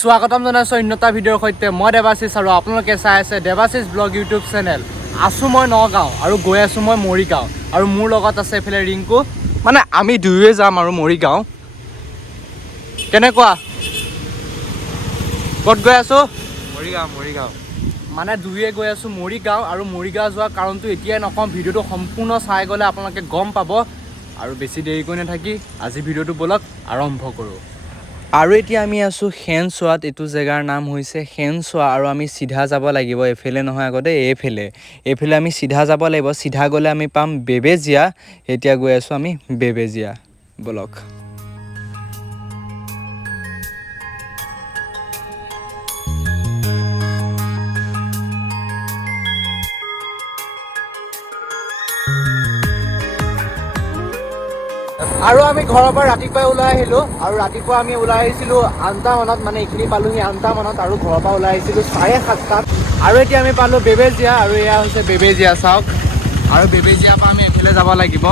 স্বাগতম জনাইছোঁ অন্যতা ভিডিঅ'ৰ সৈতে মই দেৱাশিষ আৰু আপোনালোকে চাই আছে দেৱাশিষ ব্লগ ইউটিউব চেনেল। আছোঁ মই নগাঁও আৰু গৈ আছোঁ মই মৰিগাঁও আৰু মোৰ লগত আছে এইফালে ৰিংকু। মানে আমি দুয়োৱে যাম আৰু মৰিগাঁও। কেনেকুৱা? ক'ত গৈ আছোঁ? মৰিগাঁও মানে দুয়োৱে গৈ আছোঁ মৰিগাঁও আৰু মৰিগাঁও যোৱাৰ কাৰণটো এতিয়াই নকওঁ, ভিডিঅ'টো সম্পূৰ্ণ চাই গ'লে আপোনালোকে গম পাব। আৰু বেছি দেৰি কৰি নাথাকি আজি ভিডিঅ'টো ব'লক আৰম্ভ কৰোঁ। আৰু এতিয়া আমি আছোঁ শেনচোৱাত। এইটো জেগাৰ নাম হৈছে শেনচোৱা আৰু আমি চিধা যাব লাগিব, এইফালে নহয় আগতে এইফালে আমি চিধা যাব লাগিব। চিধা গ'লে আমি পাম বেবেজীয়া। এতিয়া গৈ আছোঁ আমি বেবেজীয়া, ব'লক। আৰু আমি ঘৰৰ পৰা ৰাতিপুৱাই ওলাই আহিলোঁ আৰু ৰাতিপুৱা আমি ওলাই আহিছিলোঁ 8টা মানত, মানে এইখিনি পালোঁহি 8টা মানত আৰু ঘৰৰ পৰা ওলাই আহিছিলোঁ 7:30টাত। আৰু এতিয়া আমি পালোঁ বেবেজীয়া আৰু এয়া হৈছে বেবেজীয়া, চাওক। আৰু বেবেজীয়াৰ পৰা আমি এইফালে যাব লাগিব,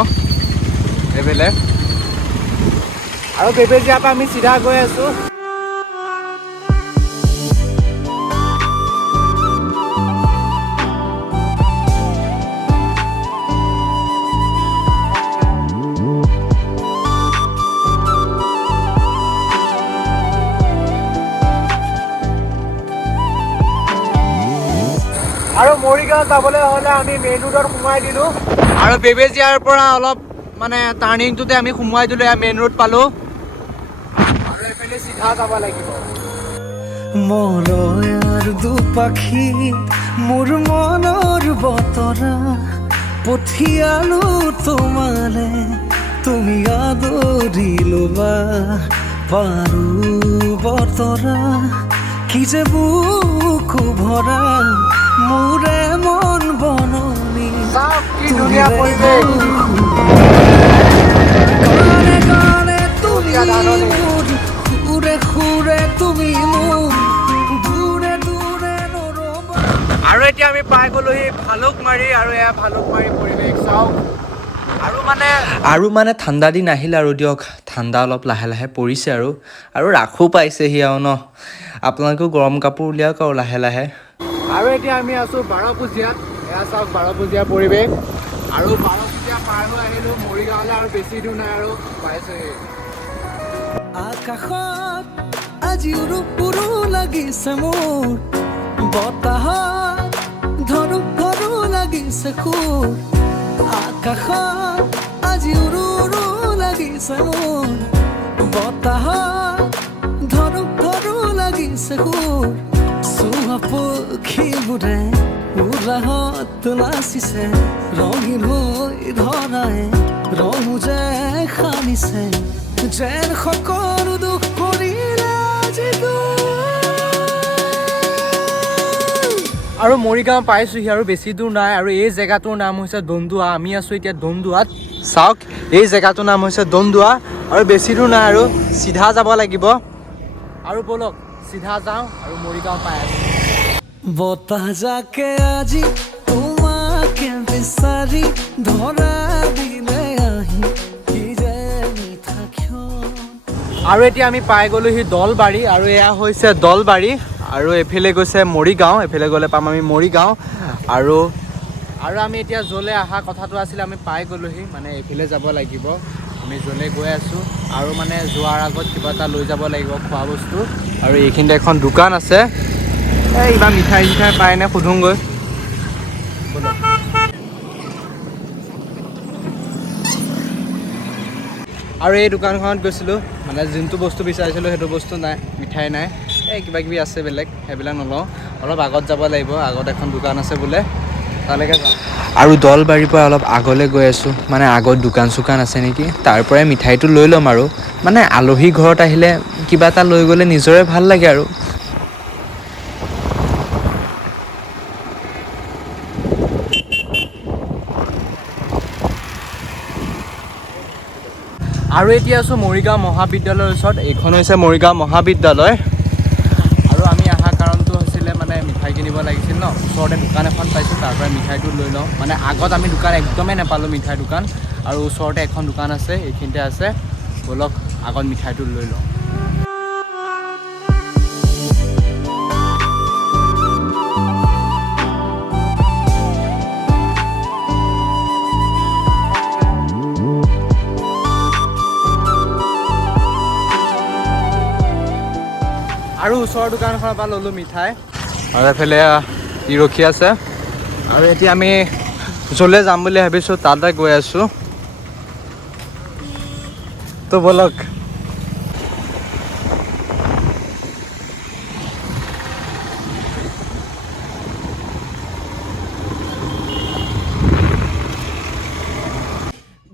এইফালে। আৰু বেবেজীয়াৰ পৰা আমি চিধা গৈ আছোঁ। আৰু মৰিগাঁও যাবলৈ হ'লে আমি মেইন ৰোডত সোমাই দিলোঁ আৰু বেবেজীয়াৰ পৰা অলপ মানে টাৰ্ণিংটোতে আমি সোমোৱাই দিলোঁ। এয়া মেইন ৰোড পালোঁ আৰু এইফালে চিধা যাব লাগিব। মৰয়াৰ দুপাখি মোৰ মনৰ বতৰা পঠিয়ালো তোমালে, তুমি আদৰি ল'বা পাৰো বতৰা। কি যে বুকু ভৰা মোৰে মন বননি, কি ধুনীয়া পৰিৱেশ। গানে গানে তুমি মোৰ, সুৰে সুৰে তুমি মোৰ, দূৰে দূৰে নৰবা। আৰু এতিয়া আমি পাই গ'লোহি ভালুকমাৰী আৰু এয়া ভালুকমাৰী পৰিৱেশ চাওক। আৰু মানে ঠাণ্ডা দিন আহিল আৰু দিয়ক, ঠাণ্ডা অলপ লাহে লাহে পৰিছে আৰু ৰাসো পাইছেহি আৰু ন। আপোনালোকেও গৰম কাপোৰ উলিয়াওক আৰু লাহে লাহে। আৰু এতিয়া আমি আছোঁ 12 এয়া চাওক 12 পৰিৱেশ। আৰু 12 পাৰ হৈ আহিলোঁ মৰিগাঁৱলৈ আৰু বেছি দূৰ নাই আৰু পাইছোঁহি। আকাশত আজি উৰু উৰু লাগিছে মোৰ, বতাহত ধৰু ধৰু লাগিছে সুৰ। আকাশত আজি উৰু উৰু লাগিছে মোৰ, বতাহত ধৰু ধৰু লাগিছে সুৰ। চোৱা পক্ষীবোৰে উৰাহত নাচিছে, ৰঙীন হৈ ধৰাই ৰঙুজে সানিছে, যেন সকলো দুখ পৰিলে আজি আৰু মৰিগাঁও পাইছোঁহি আৰু বেছি দূৰ নাই। আৰু এই জেগাটোৰ নাম হৈছে দন্দুৱা। আমি আছোঁ এতিয়া দন্দুৱাত, চাওক। এই জেগাটোৰ নাম হৈছে দন্দুৱা আৰু বেছি দূৰ নাই আৰু চিধা যাব লাগিব। আৰু ব'লক চিধা যাওঁ আৰু মৰিগাঁও পাই আছোঁ। বতাহ জাকে আজি তোমাকে বিচাৰি ধৰা দিলে আহি, কি যে মিঠা ক্ষণ। আৰু এতিয়া আমি পাই গ'লোহি দলবাৰী আৰু এয়া হৈছে দলবাৰী আৰু এইফালে গৈছে মৰিগাঁও। এইফালে গ'লে পাম আমি মৰিগাঁও। আৰু আমি এতিয়া য'লৈ অহা কথাটো আছিলে আমি পাই গ'লোহি, মানে এইফালে যাব লাগিব। আমি য'লৈ গৈ আছোঁ আৰু মানে যোৱাৰ আগত কিবা এটা লৈ যাব লাগিব, খোৱা বস্তু। আৰু এইখিনিতে এখন দোকান আছে, ইমান মিঠাই চিঠাই পায়নে সোধোঁগৈ। আৰু এই দোকানখনত গৈছিলোঁ, মানে যোনটো বস্তু বিচাৰিছিলোঁ সেইটো বস্তু নাই, মিঠাই নাই। কিবা কিবি আছে বেলেগ, সেইবিলাক নলওঁ। অলপ আগত যাব লাগিব, আগত এখন দোকান আছে বোলে, তালৈকে যাওঁ। আৰু দলবাৰীৰ পৰা অলপ আগলৈ গৈ আছোঁ, মানে আগত দোকান চোকান আছে নেকি, তাৰ পৰাই মিঠাইটো লৈ ল'ম। আৰু মানে আলহী ঘৰত আহিলে কিবা এটা লৈ গ'লে নিজৰে ভাল লাগে আৰু। আৰু এতিয়া আছোঁ মৰিগাঁও মহাবিদ্যালয়ৰ ওচৰত। এইখন হৈছে মৰিগাঁও মহাবিদ্যালয়। আৰু আমি অহা কাৰণটো হৈছিলে মানে মিঠাই কিনিব লাগিছিল ন। ওচৰতে দোকান এখন পাইছোঁ, তাৰ পৰা মিঠাইটো লৈ লওঁ। মানে আগত আমি দোকান একদমেই নাপালোঁ, মিঠাই দোকান। আৰু ওচৰতে এখন দোকান আছে, এইখিনিতে আছে। ব'লক আগত মিঠাইটো লৈ লওঁ। আৰু ওচৰৰ দোকানখনৰ পৰা ল'লোঁ মিঠাই আৰু এফালে ই ৰখি আছে আৰু এতিয়া আমি য'লৈ যাম বুলি ভাবিছোঁ তাতে গৈ আছোঁ তো ব'লক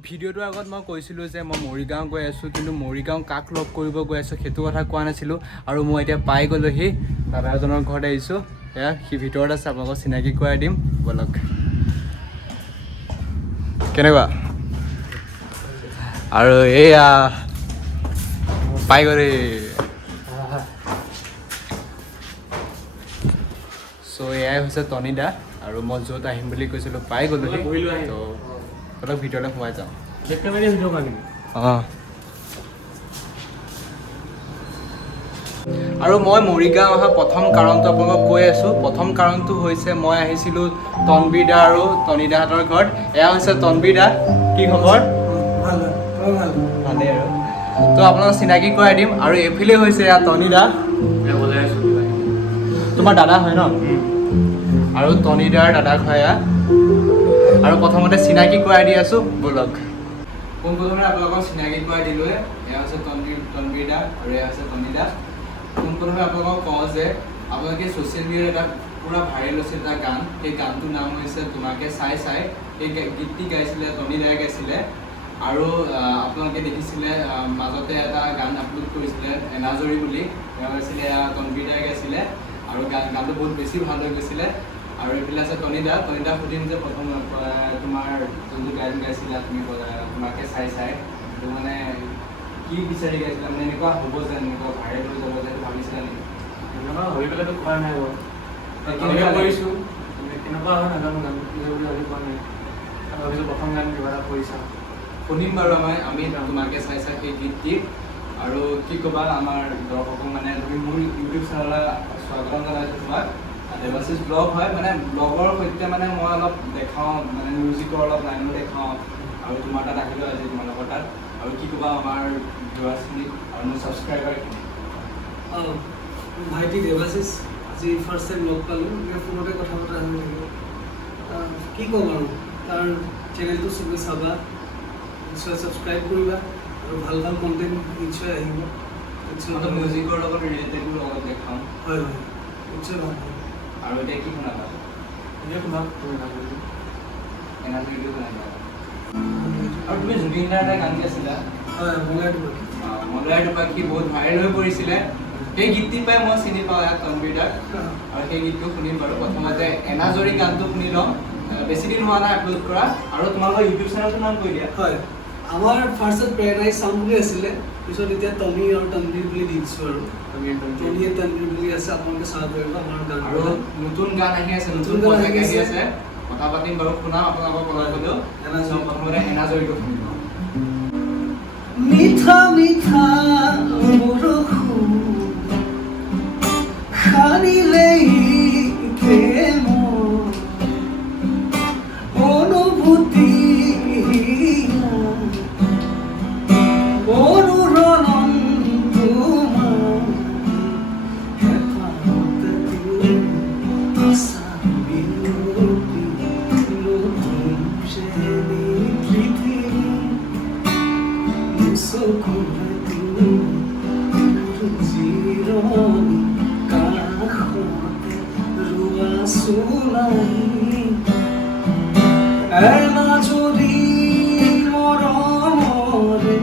ভিডিঅ'টোৰ আগত মই কৈছিলোঁ যে মই মৰিগাঁও গৈ আছোঁ কিন্তু মৰিগাঁও কাক লগ কৰিব গৈ আছোঁ সেইটো কথা কোৱা নাছিলোঁ আৰু মই এতিয়া পাই গ'লোহি দাদা এজনৰ ঘৰত আহিছোঁ এয়া সি ভিতৰত আছে আপোনালোকক চিনাকি কৰাই দিম ব'লক কেনেকুৱা আৰু এয়া পাই গ'লি চ' এয়াই হৈছে টনি দা আৰু মই য'ত আহিম বুলি কৈছিলোঁ পাই গ'লোহি ত' অলপ ভিতৰলৈ সোমাই যাওঁ অঁ আৰু মই মৰিগাঁও অহা প্ৰথম কাৰণটো আপোনালোকক কৈ আছোঁ প্ৰথম কাৰণটো হৈছে মই আহিছিলোঁ তনবীৰ দা আৰু টনি দাহঁতৰ ঘৰত এয়া হৈছে তনবীৰ দা কি খবৰ ভালেই আৰু তো আপোনালোকক চিনাকি কৰাই দিম আৰু এইফালে হৈছে এয়া টনি দা তোমাৰ দাদা হয় ন আৰু টনি দাৰ দাদাক হয় এয়া আৰু প্ৰথমতে চিনাকি কৰাই দি আছোঁ ব'লক পোনপ্ৰথমে আপোনালোকক চিনাকি কৰাই দিলোঁৱে এয়া হৈছে তনবীৰ দা আৰু এয়া হৈছে টনি দা পোনপ্ৰথমে আপোনালোকক কওঁ যে আপোনালোকে ছ'চিয়েল মিডিয়াত এটা পূৰা ভাইৰেল হৈছে এটা গান সেই গানটোৰ নাম হৈছে তোমাকে চাই চাই এই গীতটি গাইছিলে টনি দাই গাইছিলে আৰু আপোনালোকে দেখিছিলে মাজতে এটা গান আপলোড কৰিছিলে এনাজৰী বুলি তেওঁ গাইছিলে তনবীৰ দাই গাইছিলে আৰু গানটো বহুত বেছি ভাল হৈ গৈছিলে আৰু এইফালে আছে টনি দা সুধিম যে প্ৰথম তোমাৰ যোনটো গান গাইছিলা তুমি তোমাকে চাই চাই সেইটো মানে কি বিচাৰি গাইছিলা মানে এনেকুৱা হ'ব যে এনেকুৱা ভাইৰেল হৈ যাব যে ভাবিছিলা নেকি এনেকুৱা হৈ পেলাইতো খোৱা নাই বাৰু কেনেকুৱা কৰিছোঁ কেনেকুৱা হয় নাজানো গান কি হয় বুলি ভাবি পোৱা নাই ভাবিছোঁ প্ৰথম গান কিবা এটা কৰিছা শুনিম বাৰু আমি তোমাকে চাই চাই সেই গীতটি আৰু কি ক'বা আমাৰ দৰ্শকক মানে তুমি মোৰ ইউটিউব চেনেলত স্বাগতম জনাইছোঁ তোমাক দেৱাশিষ ব্লগ হয় মানে ব্লগৰ সৈতে মানে মই অলপ দেখাওঁ মানে মিউজিকৰ অলপ লাইনো দেখাওঁ আৰু তোমাৰ তাত আহিলোঁ আজি তোমালোকৰ তাত আৰু কি ক'বা আমাৰ ভিউৱাৰ্ছখিনিক আৰু মোৰ ছাবস্ক্ৰাইবাৰখিনিক ভাইটি দেৱাশিষ আজি ফাৰ্ষ্ট টাইম লগ পালোঁ ফোনতে কথা পতা হৈ থাকিব কি ক'ম আৰু তাৰ চেনেলটো চবে চাবা নিশ্চয় ছাবস্ক্ৰাইব কৰিবা আৰু ভাল ভাল কণ্টেণ্ট নিশ্চয় আহিব অলপ মিউজিকৰ লগত ৰিলেটেডো অলপ দেখাওঁ হয় হয় নিশ্চয় ভাল আৰু এতিয়া কি শুনাবা এনেই শুনাক তুমি ভাবিছোঁ এনাজৰীটো শুনাবা আৰু তুমি জুবিন দাৰ এটা গান গাইছিলা হয় মলয়াৰ টোপাখী বহুত ভাইৰেল হৈ পৰিছিলে সেই গীতটি পাই মই চিনি পাওঁ ইয়াত তনবীৰ দাক আৰু সেই গীতটো শুনিম বাৰু প্ৰথমতে এনাজৰী গানটো শুনি লওঁ বেছি দিন হোৱা নাই আপলোড কৰা আৰু তোমালোকৰ ইউটিউব চেনেলটোৰ নাম কৈ দিয়া হয় আমাৰ ফাৰ্ষ্টত পেৰাডাইজ চাউণ্ড বুলি আছিলে পিছত এতিয়া টনি আৰু তনবীৰ বুলি দি দিছোঁ আৰু টনিয়ে তনবীৰ বুলি আছে আপোনালোকে চাব পাৰিব আমাৰ গান আৰু নতুন গান আহি আছে নতুন গান প্ৰজেক্ট আহি আহি আছে। আছে কথা পাতিম বাৰু শুনাম আপোনালোকৰ কথা ক'লেও প্ৰথমতে এনাজৰীটো শুনিব মিঠা মিঠা বৰষুণ সাৰিলেই প্ৰেমৰ অনুভূতি অনুৰণন তোমাৰ হেঁপাহত দিওঁ আশা বিনতি নতুন শ্ৰেণী পৃথিৱী জিৰণি কাষতে ৰোৱা চোলাই এনাজৰী মৰমৰে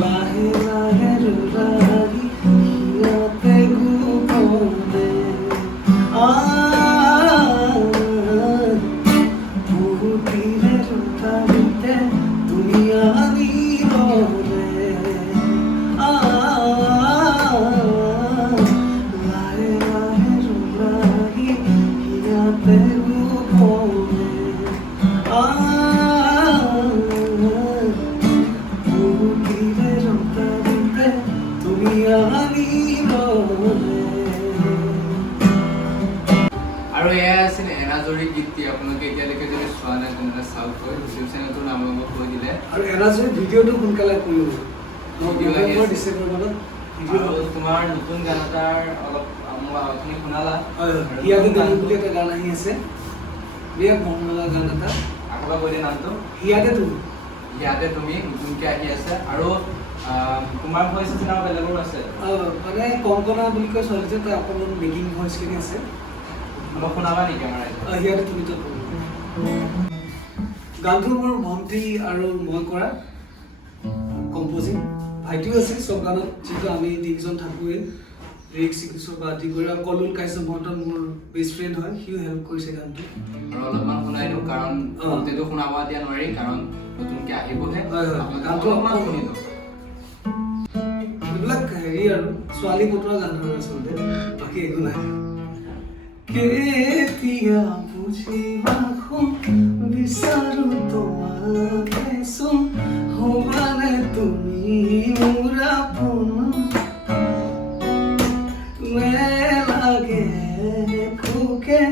লাহে লাহে ৰোলাই সিহঁতে গোপনে বহুতিৰে ৰোতাৰিতে দুনিয়া নীৰৱে লাহে লাহে ৰোলাই সিহঁতে গোপনে বহুতিৰে ৰোতাৰিতে দুনিয়া নীৰৱে আৰু এয়া আছিল এনাজৰী গীতটি আপোনালোকে এতিয়ালৈকে যদি চোৱা নাই তেনেহ'লে চাওকগৈ ইউটিউব চেনেলটোৰ নাম কৈ দিলে আৰু এনাজৰী ভিডিঅ'টো সোনকালে কৰিব ভিডিঅ' আহি আছে। ডিচেম্বৰ মানত আৰু তোমাৰ নতুন গান এটাৰ অলপ তুমি শুনালা হিয়াতে তুমি বুলি এটা গান আহি আছে বিৰাট মন লগা গান এটা আকৌ কৈ দিয়া নামটো হিয়াতে তুমি নতুনকৈ আহি আছে আৰু তোমাৰ ভইচ আছে না বেলেগৰো আছে মানে কংকনা বুলি কয় ছোৱালীটো তাই অকণমান মেকিং ভইচখিনি আছে অলপ শুনাবা নেকি আমাৰ হিয়াতে তুমি তো গানটো মোৰ ভণ্টি আৰু মই কৰা কম্প'জিং ভাইটিও আছে চব গানত যিহেতু আমি তিনিজন থাকোঁৱেই লিৰিক্স চিৰিক্সৰ পৰা আদি কৰি আৰু কলুল কাশ্যপ মহন্ত মোৰ বেষ্ট ফ্ৰেণ্ড হয় সিও হেল্প কৰিছে গানটো আৰু অলপমান শুনাই দিওঁ কাৰণ ভণ্টিটো শুনাব দিয়া নোৱাৰি কাৰণ নতুনকৈ আহিবহে গানটো অলপমান শুনি দিওঁ এইবিলাক হেৰি আৰু ছোৱালী বতৰা গান আৰু আচলতে বাকী একো নাই কেতিয়া বুজিবা বিচাৰো তোমাকে চোন হবানে তুমি মোৰ আপোন লাগে খোকে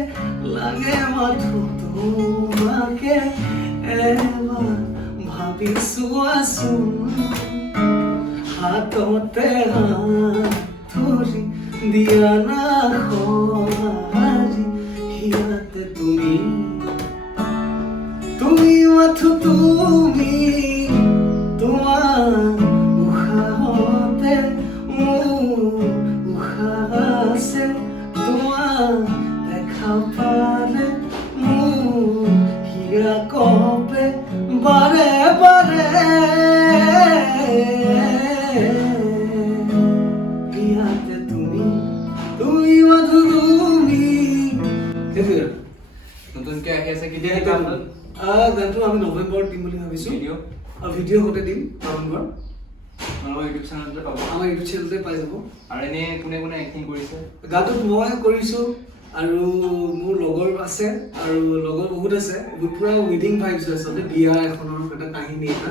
লাগে মাথো তোমাকে এবাৰ ভাবিছো আছোন হাততে ধৰি দিয়া না হিয়াতে তুমি মাথো তুমি তোমাৰ উশাহতে মোৰ উশাহ আছে তোমাৰ দেখা পালে মোৰ হিয়া কপে বাৰে বাৰে হিয়াতে তুমি মাথো তুমি সেইটোৱে নতুনকৈ আহি আছে কেতিয়া গান গানটো আমি নৱেম্বৰত দিম বুলি ভাবিছোঁ ভিডিঅ' গোটেই দিম নৱেম্বৰ আমাৰ ইউটিউব চেনেলতে পাব আমাৰ ইউটিউব চেনেলতে পাই যাব আৰু এনেই কোনে কোনে এক্টিং কৰিছে গানটোত মই কৰিছোঁ আৰু মোৰ লগৰ আছে আৰু লগৰ বহুত আছে পুৰা ৱেডিং ভাইবছ আচলতে বিয়া এখনৰ এটা কাহিনী এটা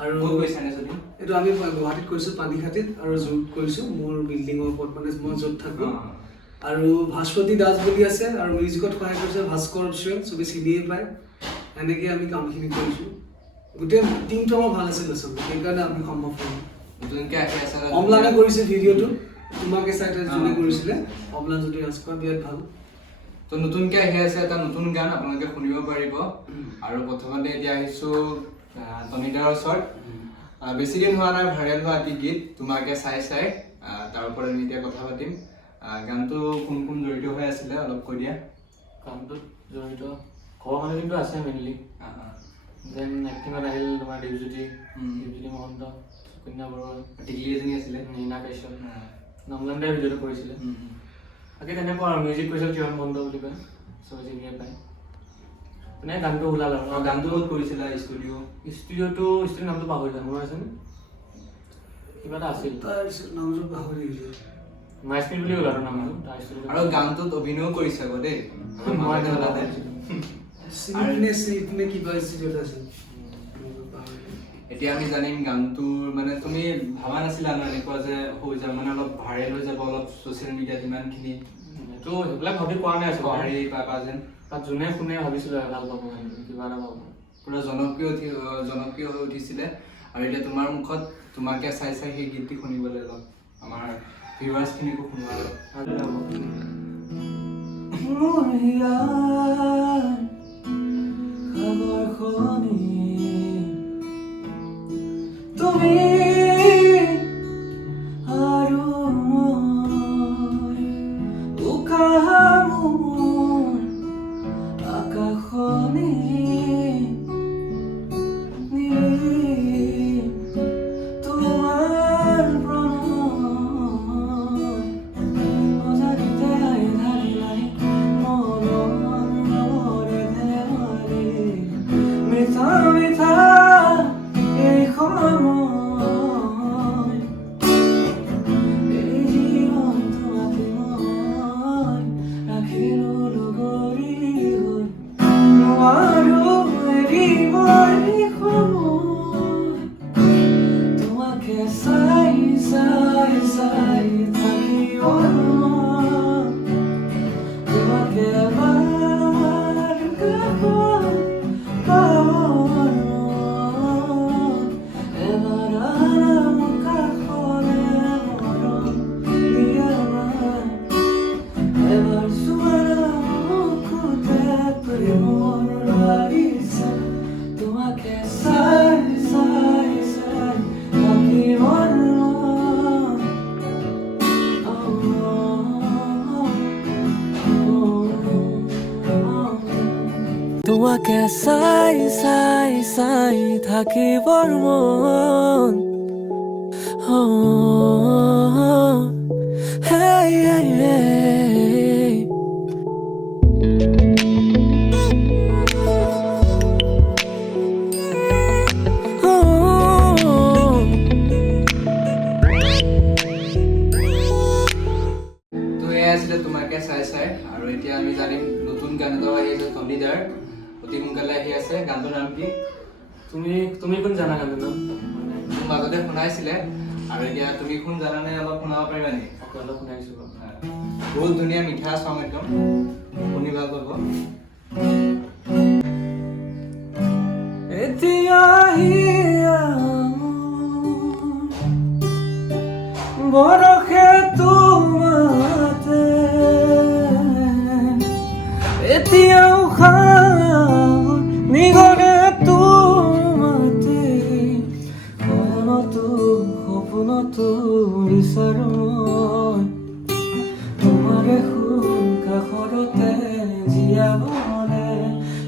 আৰু এইটো আমি গুৱাহাটীত কৰিছোঁ পানীখাতিত আৰু য'ত কৰিছোঁ মোৰ বিল্ডিঙৰ ওপৰত মানে মই য'ত থাকোঁ আৰু ভাস্পতি দাস বুলি আছে আৰু মিউজিকত সহায় কৰিছে ভাস্কৰ অপচুৱেল চবে চিনিয়ে পায় এনেকৈ আমি কামখিনি কৰিছোঁ গোটেই টিমটো আমাৰ ভাল আছিল আচলতে সেইকাৰণে আমি সম্ভৱ হ'লোঁ নতুনকৈ আহি আছে অম্লানে কৰিছে ভিডিঅ'টো তোমাকে চাইতে যোনে কৰিছিলে অম্লান যদি ৰাজখোৱা বিৰাট ভাল তো নতুনকৈ আহি আছে এটা নতুন গান আপোনালোকে শুনিব পাৰিব আৰু প্ৰথমতে এতিয়া আহিছোঁ তনিদাৰ ওচৰত বেছি দিন হোৱা নাই ভাইৰেল হোৱা এটি গীত তোমাকে চাই তাৰ ওপৰত আমি এতিয়া কথা পাতিম গানটো কোন কোন জড়িত হৈ আছিলে অলপ কৈ দিয়া গানটোত জড়িত ঘৰৰ মানুহ কিন্তু আছে মেইনলি দেন এক্টিঙত আহিল তোমাৰ দেৱজ্যোতি মহন্ত কন্যা বৰুৱা টিকলি এজনী আছিলে নীনা কাশ্যপ নমলাণ্ডাই ভিডিঅ'টো কৰিছিলে বাকী তেনেকুৱা আৰু মিউজিক কৰিছিল কিৰণ মহন্ত বুলি কয় চবে চিনিয়ে পায় মানে গানটো ওলাল আৰু গানটো ক'ত কৰিছিলা ষ্টুডিঅ'টো নামটো পাহৰিলা মনত আছেনে কিবা এটা আছিল তাৰ নামটো পাহৰি গৈছে মাইস্মিন বুলি ক'লো আৰু নামটো তাৰ ষ্টুডিঅ' আৰু গানটোত অভিনয় কৰিছে আকৌ দেই মই কিবা ষ্টুডিঅ'ত আছিল এতিয়া আমি জানিম গানটোৰ মানে তুমি ভাবা নাছিলা ন এনেকুৱা যে হৈ যাব মানে অলপ ভাইৰেল হৈ যাব অলপ ছ'চিয়েল মিডিয়াত ইমানখিনি এইটো সেইবিলাক ভাবি পোৱা নাই আছোঁ হেৰি পাবা যেন তাত যোনে শুনে ভাবিছিলোঁ ভাল পাব কিবা এটা পাব পুৰা জনপ্ৰিয় হৈ উঠিছিলে আৰু এতিয়া তোমাৰ মুখত তোমাকে চাই সেই গীতটি শুনিবলৈ অলপ আমাৰ ভিউৱাৰ্ছখিনিকো শুনোৱা তুমি আৰু মই উশাহ মোৰ আকাশনী তোমাৰ প্ৰণয় অজানিতে ধাৰিলাই মনৰ ধেমালি মিঠা মিঠা এই সময় তোমাকে চাই চাই চাই থাকিবৰ মন hey, hey, hey. আছিলে তোমাকে চাই চাই আৰু এতিয়া আমি জানিম নতুন গান এটা আহি আছে তনিদাৰ অতি সোনকালে আহি আছে গানটোৰ নাম কি তুমি কোন জানা গানটোৰ নাম মোৰ মাজতে শুনাইছিলে আৰু এতিয়া তুমি কোন জানানে অলপ শুনাব পাৰিবা নেকি অলপ শুনাইছো বহুত ধুনীয়া মিঠা চং একদম শুনি ভাল পাব এতিয়া বৰষে তোমাতে এতিয়াও খাওঁ নিগৰে তোমাতে সপোনতো বিচাৰো মই তোমাৰে শুন কাষৰতে জীয়াবনে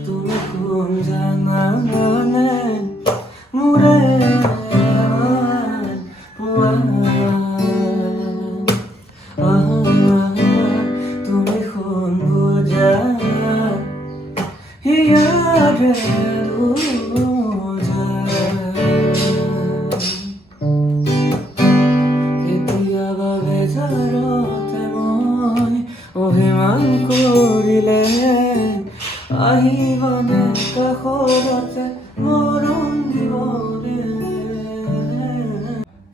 তুমি কোন জানানে মোৰে তুমি শুন বুজা ইয়াৰে কেতিয়াবা বেজাৰতে মই অভিমান কৰিলে আহিবনে কাষৰতে মৰম দিবনে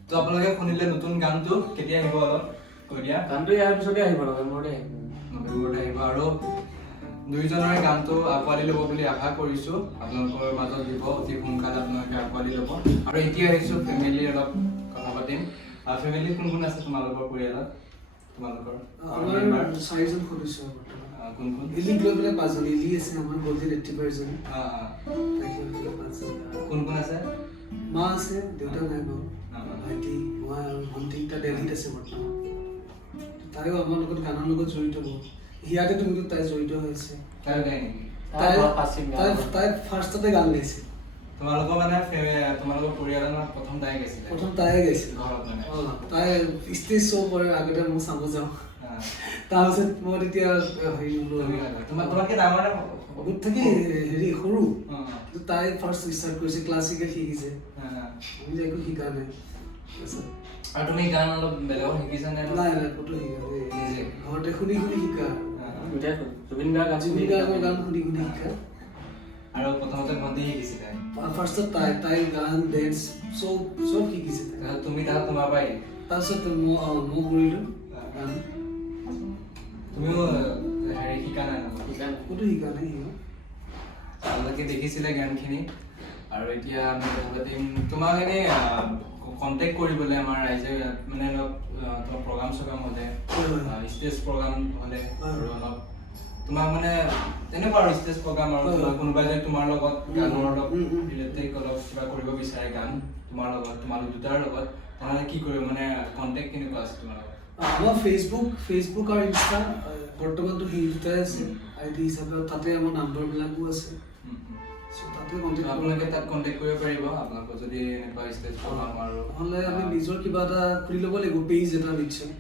তো আপোনালোকে শুনিলে নতুন গানটো কেতিয়া আহিব অলপ কৈ দিয়া গানটো ইয়াৰ পিছতে আহিব নৱেম্বৰতে আহিব আৰু দুইজনৰে গানটো আঁকোৱালি ল'ব বুলি আশা কৰিছোঁ আপোনালোকৰ মাজত দিব অতি সোনকালে আপোনালোকে আঁকোৱালি ল'ব আৰু এতিয়া আহিছোঁ ফেমিলি অলপ কথা পাতিম ফেমিলি কোন কোন আছে তোমালোকৰ পৰিয়ালত তোমালোকৰ আমাৰ 4জন সদস্য কোন কোন ইলিক লৈ পেলাই 5জন ইলি আছে আমাৰ গলজি 80% কোন কোন আছে মা আছে দেউতা নাই বাৰু ভাইটি মই আৰু ভণ্টি এটা দিল্লীত আছে বৰ্তমান তাইও আমাৰ লগত গানৰ লগত জড়িত বহুত ইয়াতে তুমিতো তাই জড়িত হৈছে তাই ফাৰ্ষ্টতে গান গাইছে তোমালোকৰ মানে তোমালোকৰ পৰিয়ালৰ প্ৰথম তাই গাইছিলে ঘৰত মানে তাই ষ্টেজ শ্ব' কৰে আগতে মই চাব যাওঁ তাৰপিছত মই তেতিয়া হেৰি তোমাতকে ডাঙৰ বহুত থাকি হেৰি সৰু কিন্তু তাই ফাৰ্ষ্ট ষ্টাৰ্ট কৰিছে ক্লাছিকেল শিকিছে আমি একো শিকা নাই আৰু তুমি গান অলপ বেলেগত শিকিছা নে নাই ক'তো শিকা ঘৰতে শুনি শিকা জুবিন গাৰ্গৰ গান শুনি শিকা আৰু প্ৰথমতে ভণ্টি শিকিছিলে ফাৰ্ষ্টত তাই গান ডেন্স চব শিকিছে তুমি তাত তোমাৰ পাই তাৰপিছত মই কৰিলোঁ গান তুমিও হেৰি শিকা নাই ক'তো শিকা নাই আপোনালোকে দেখিছিলে গানখিনি আৰু এতিয়া আমি কথা পাতিম তোমাক এনেই কণ্টেক্ট কৰিবলৈ আমাৰ ৰাইজে মানে অলপ প্ৰগ্ৰাম চগ্ৰাম হ'লে ষ্টেজ প্ৰগ্ৰাম হ'লে আৰু অলপ তোমাক মানে তেনেকুৱা আৰু ষ্টেজ প্ৰগ্ৰাম আৰু কোনোবাই যদি তোমাৰ লগত গানৰ অলপ ৰিলেটেড অলপ কিবা কৰিব বিচাৰে গান তোমাৰ লগত তোমালোক দুটাৰ লগত তেনেহ'লে কি কৰিব মানে কণ্টেক্ট কেনেকুৱা আছে তোমাৰ লগত আমাৰ ফেচবুক আৰু ইনষ্টা বৰ্তমানটো সেই দুটাই আছে আইডি হিচাপে তাতে আমাৰ নাম্বাৰবিলাকো আছে আপোনালোকে তাত কণ্টেক্ট কৰিব পাৰিব আপোনালোকৰ যদি এনেকুৱা ষ্টেজ প্ৰগ্ৰাম আৰু নহ'লে আমি নিজৰ কিবা এটা খুলি ল'ব লাগিব পেজ এটা নিশ্চয়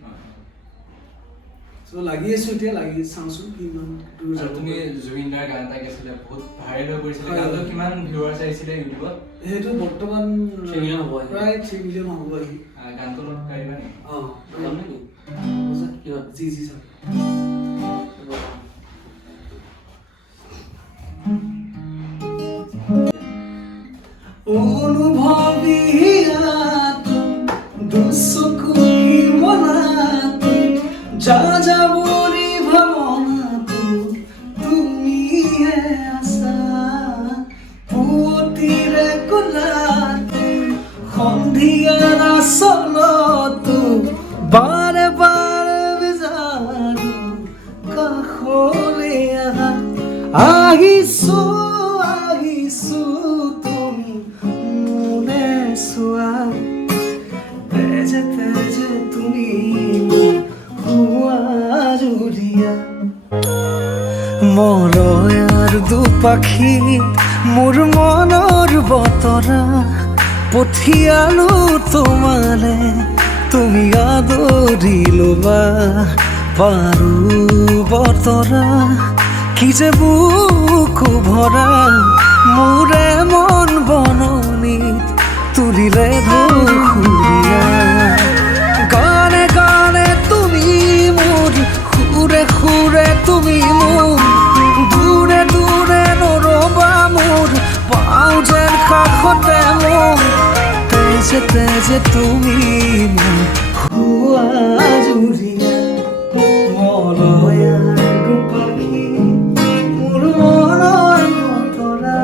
লাগি আছো এতিয়া লাগি চাওঁচোন কিমান তুমি জুবিন দাৰ গান এটা গাইছিলে বহুত ভাইৰেল হৈ পৰিছিলে গানটো কিমান ভিউৱাৰ্ছ আহিছিলে ইউটিউবত সেইটো বৰ্তমান প্ৰায় 3 মিলিয়ন হ'ব আহি গানটো অলপ গাইবা নেকি জি ছাৰ অনুভবিয়াতো দুচকু মনাতো যা যাবৰি ভাৱনাতো তুমিয়ে আছা পুতিৰে কোলাতে সন্ধিয়া নাচলতো বাৰে বাৰে বিচাৰো কাষলৈ আহিছো তুমি মোলে চোৱা তেজে তেজে তুমি হোৱা জুৰিয়া মলয়াৰ দুপাখি মোৰ মনৰ বতৰা পঠিয়ালো তোমালে তুমি আদৰি ল'বা পাৰো বতৰা কি যে বুকু ভৰা মোৰে মন বননিত তুলিলে ধুৰীয়া গানে গানে তুমি মোৰ সুৰে সুৰে তুমি মোৰ দূৰে দূৰে নৰবা মোৰ পাওঁ যেন কাষতে মোৰ তেজে তেজে তুমি মোৰ শুৱা জুৰিয়া মলয়াৰ দুপাখি মোৰ মনৰ বতৰা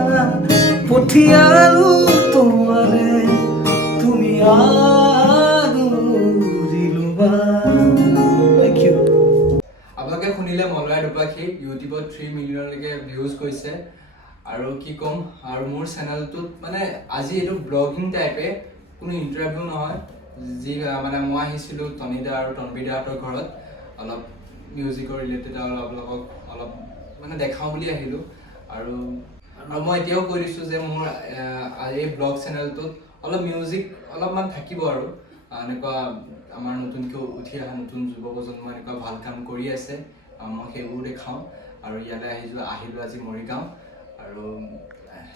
পঠিয়ালো তোমাৰে তুমি আদৰি ল'বা। Thank you. আপোনালোকে শুনিলে মলয়াৰ দুপাখি ইউটিউবত 3 মিলিয়নলৈকে ভিউজ গৈছে আৰু কি ক'ম আৰু মোৰ চেনেলটোত মানে আজি এইটো ব্লগিং টাইপে কোনো ইণ্টাৰভিউ নহয় যি মানে মই আহিছিলোঁ তনিদা আৰু তনবিদাহঁতৰ ঘৰত অলপ মিউজিকৰ ৰিলেটেড আপোনালোকক অলপ মানে দেখাওঁ বুলি আহিলোঁ আৰু মই এতিয়াও কৈ দিছোঁ যে মোৰ এই ব্লগ চেনেলটোত অলপ মিউজিক অলপমান থাকিব আৰু এনেকুৱা আমাৰ নতুনকৈ উঠি অহা নতুন যুৱ প্ৰজন্ম এনেকুৱা ভাল কাম কৰি আছে মই সেইবোৰ দেখাওঁ আৰু ইয়ালৈ আহিলোঁ আজি মৰিগাঁও আৰু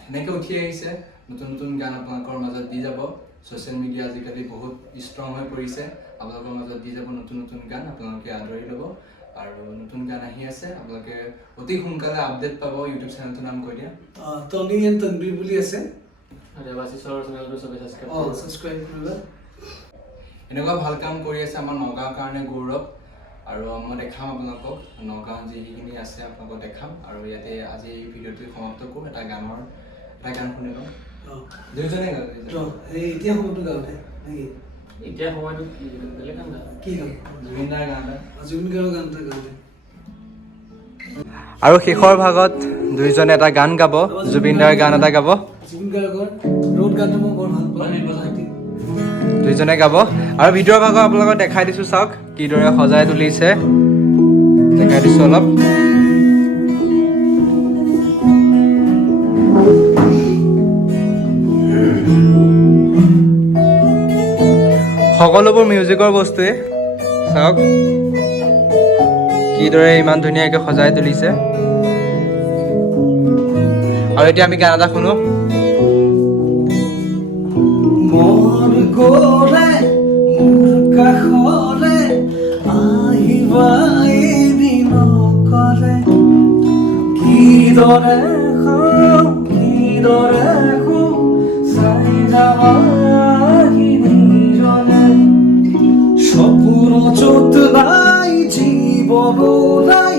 এনেকৈ উঠি আহিছে নতুন নতুন গান আপোনালোকৰ মাজত দি যাব ছ'চিয়েল মিডিয়া আজিকালি বহুত ষ্ট্ৰং হৈ পৰিছে আপোনালোকৰ মাজত দি যাব নতুন নতুন গান আপোনালোকে আদৰি ল'ব আৰু নতুন গান আহি আছে আপোনালোকে অতি সোনকালে আপডেট পাব ইউটিউব চেনেলটোৰ নাম কৈ দিয়া টনি এণ্ড তনবীৰ বুলি আছে দেৱাশিছৰ চেনেলটো চবে ছাবস্ক্ৰাইব কৰিবা এনেকুৱা ভাল কাম কৰি আছে আমাৰ নগাঁৱৰ কাৰণে গৌৰৱ আৰু মই দেখাম আপোনালোকক নগাঁৱত যিখিনি আছে আপোনালোকক দেখাম আৰু ইয়াতে আজি এই ভিডিঅ'টো সমাপ্ত কৰোঁ এটা গান শুনি লওঁ দুয়োজনে এতিয়া সময়টো গাঁৱতে নেকি এতিয়া সময়টো কি বেলেগ গান কি গান জুবিন দাৰ গান জুবিন গাৰ্গৰ গান এটা গাওঁতে আৰু শেষৰ ভাগত দুইজনে এটা গান গাব জুবিন দাৰ গান এটা গাব জুবিন গাৰ্গৰ ৰোড গানটো মই বৰ ভাল পাওঁ দুইজনে গাব আৰু ভিডিঅ'ৰ ভাগত আপোনালোকক দেখাই দিছোঁ চাওক কিদৰে সজাই তুলিছে দেখাই দিছোঁ অলপ সকলোবোৰ মিউজিকৰ বস্তুৱে চাওক কিদৰে ইমান ধুনীয়াকৈ সজাই তুলিছে আৰু এতিয়া আমি গান এটা শুনো মন গ'লে মোৰ কাষলে আহিবা এদিন অকলে কিদৰে চাই যাবা সপোন য'ত নাই জীৱন নাই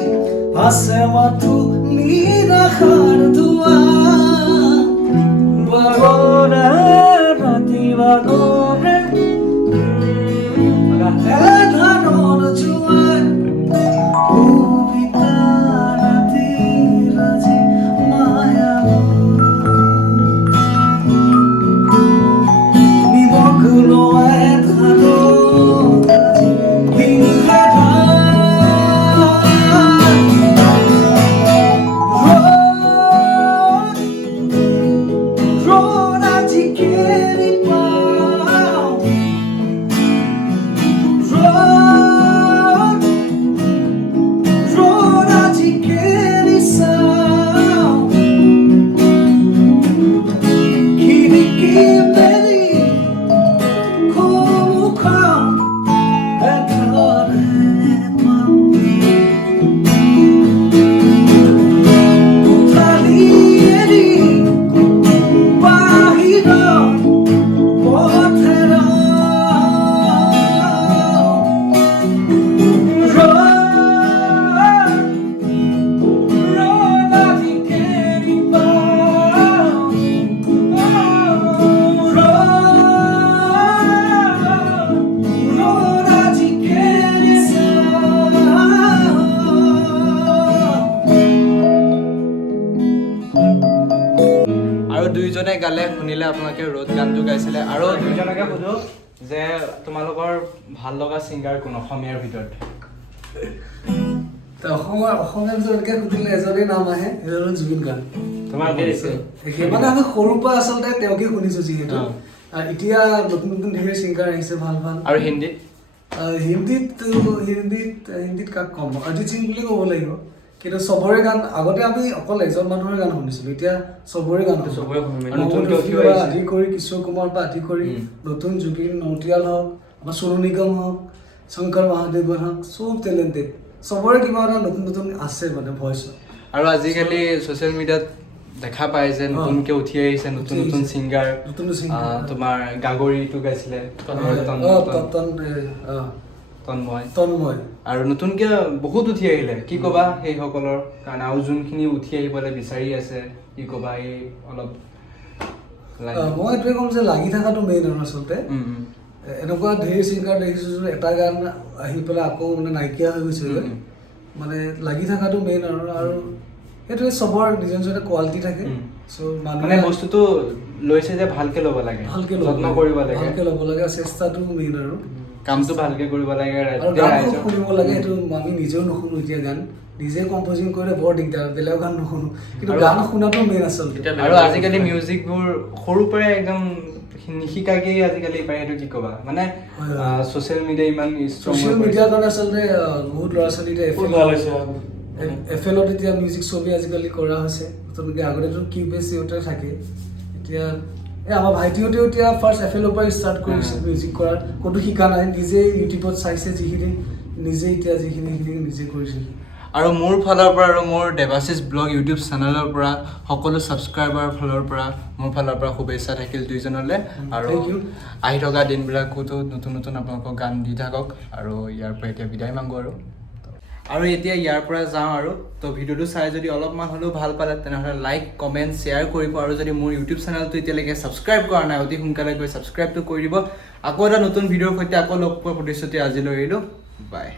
আছে মাথো নিৰাশাৰ দুৱাৰ বাগৰে ৰাতি বাগৰে এধানৰ জোৱাৰ কবিতা ৰাতি ৰাজি মায়া নিমগ্ন দুইজনে গালে শুনিলে আপোনালোকে ৰোড গানটো গাইছিলে আৰু দুইজনকে সোধো যে তোমালোকৰ ভাল লগা ছিংগাৰ কোন অসমীয়াৰ ভিতৰত তো অসমীয়া ভিতৰত এনেকৈ সুধিলে এজনেই নাম আহে, এজন হ'ল জুবিন গাৰ্গ। তোমাৰ আগে দিছে মানে আমি সৰুৰ পৰা আচলতে তেওঁকে শুনিছো যিহেতু। আৰু এতিয়া নতুন নতুন ধেৰ ছিংগাৰ আহিছে ভাল ভাল। আৰু হিন্দীত হিন্দীত কাক ক'ম, অৰিজিত সিং বুলি ক'ব লাগিব। কিন্তু চবৰে গান আগতে আমি অকল এজন মানুহৰ গান শুনিছিলো, এতিয়া চবৰে গান চবৰে শুনিম। মহম্মদ ৰফিৰ পৰা আদি কৰি কিশোৰ কুমাৰ পৰা আদি কৰি নতুন জুবিন নৌটিয়াল হওক, আমাৰ সোনু নিগম হওক, শংকৰ মহাদেৱন হওক, চব টেলেণ্টেড। চবৰে কিবা এটা নতুন নতুন আছে মানে ভইচ। আৰু আজিকালি ছ'চিয়েল মিডিয়াত দেখা পায় যে নতুনকে উঠি আহিছে নতুন নতুন ছিংগাৰ। তোমাৰ গাগৰিটো গাইছিলে তন্ময়, আৰু নতুনকে বহুত উঠি আহিলে। কি ক'বা সেইসকলৰ কাৰণে, আৰু যোনখিনি উঠি আহিবলৈ বিচাৰি আছে কি ক'বা? এই অলপ মই এইটোৱে ক'ম যে লাগি থকাটো মেইন আৰু আচলতে। এনেকুৱা ধেৰ ছিংগাৰ দেখিছোঁ যোন এটা গান আহি পেলাই আকৌ মানে নাইকিয়া হৈ গৈছে। মানে লাগি থকাটো মেইন আৰু সেইটোৱে চবৰ নিজৰ নিজৰ এটা কোৱালিটি থাকে। চ' মানে বস্তুটো লৈছে যে ভালকে ল'ব লাগে, যত্ন কৰিব লাগে, ভালকে ল'ব লাগে, চেষ্টাটো মেইন আৰু কামটো ভালকে কৰিব লাগে। আৰু গান শুনিব লাগে, সেইটো আমি নিজেও নুশুনো এতিয়া গান। নিজে কম্প'জিং কৰিলে বৰ দিগদাৰ, বেলেগ গান নুশুনো, কিন্তু গান শুনাটো মেইন আচলতে। আৰু আজিকালি মিউজিকবোৰ সৰুৰ পৰাই একদম নিশিকাকেই আজিকালি পায়। সেইটো কি ক'বা? মানে ছ'চিয়েল মিডিয়া ইমান ছ'চিয়েল মিডিয়াৰ কাৰণে আচলতে বহুত ল'ৰা ছোৱালী এফএলত এতিয়া মিউজিক ছবি আজিকালি কৰা হৈছে। নতুনকৈ আগতেতো কিউবেছিহঁতে থাকে, এতিয়া আমাৰ ভাইটিহঁতেও এতিয়া ফাৰ্ষ্ট এফএলৰ পৰাই ষ্টাৰ্ট কৰিছে মিউজিক কৰাৰ। ক'তো শিকা নাই, নিজে ইউটিউবত চাইছে যিখিনি, নিজে এতিয়া যিখিনি নিজে কৰিছে। আৰু মোৰ ফালৰ পৰা আৰু মোৰ দেৱাশিষ ব্লগ ইউটিউব চেনেলৰ পৰা সকলো ছাবস্ক্ৰাইবাৰৰ ফালৰ পৰা মোৰ ফালৰ পৰা শুভেচ্ছা থাকিল দুইজনলৈ। আৰু আহি থকা দিনবিলাকতো নতুন নতুন আপোনালোকক গান দি থাকক। আৰু ইয়াৰ পৰা এতিয়া বিদায় মাগোঁ আৰু এতিয়া ইয়াৰ পৰা যাওঁ আৰু। তো ভিডিঅ'টো চাই যদি অলপমান হ'লেও ভাল পালে তেনেহ'লে লাইক কমেণ্ট শ্বেয়াৰ কৰিব। আৰু যদি মোৰ ইউটিউব চেনেলটো এতিয়ালৈকে ছাবস্ক্ৰাইব কৰা নাই অতি সোনকালে গৈ ছাবস্ক্ৰাইবটো কৰি দিব। আকৌ এটা নতুন ভিডিঅ'ৰ সৈতে আকৌ লগ পোৱাৰ প্ৰতিশ্ৰুতি আজিলৈ এৰিলোঁ। বাই।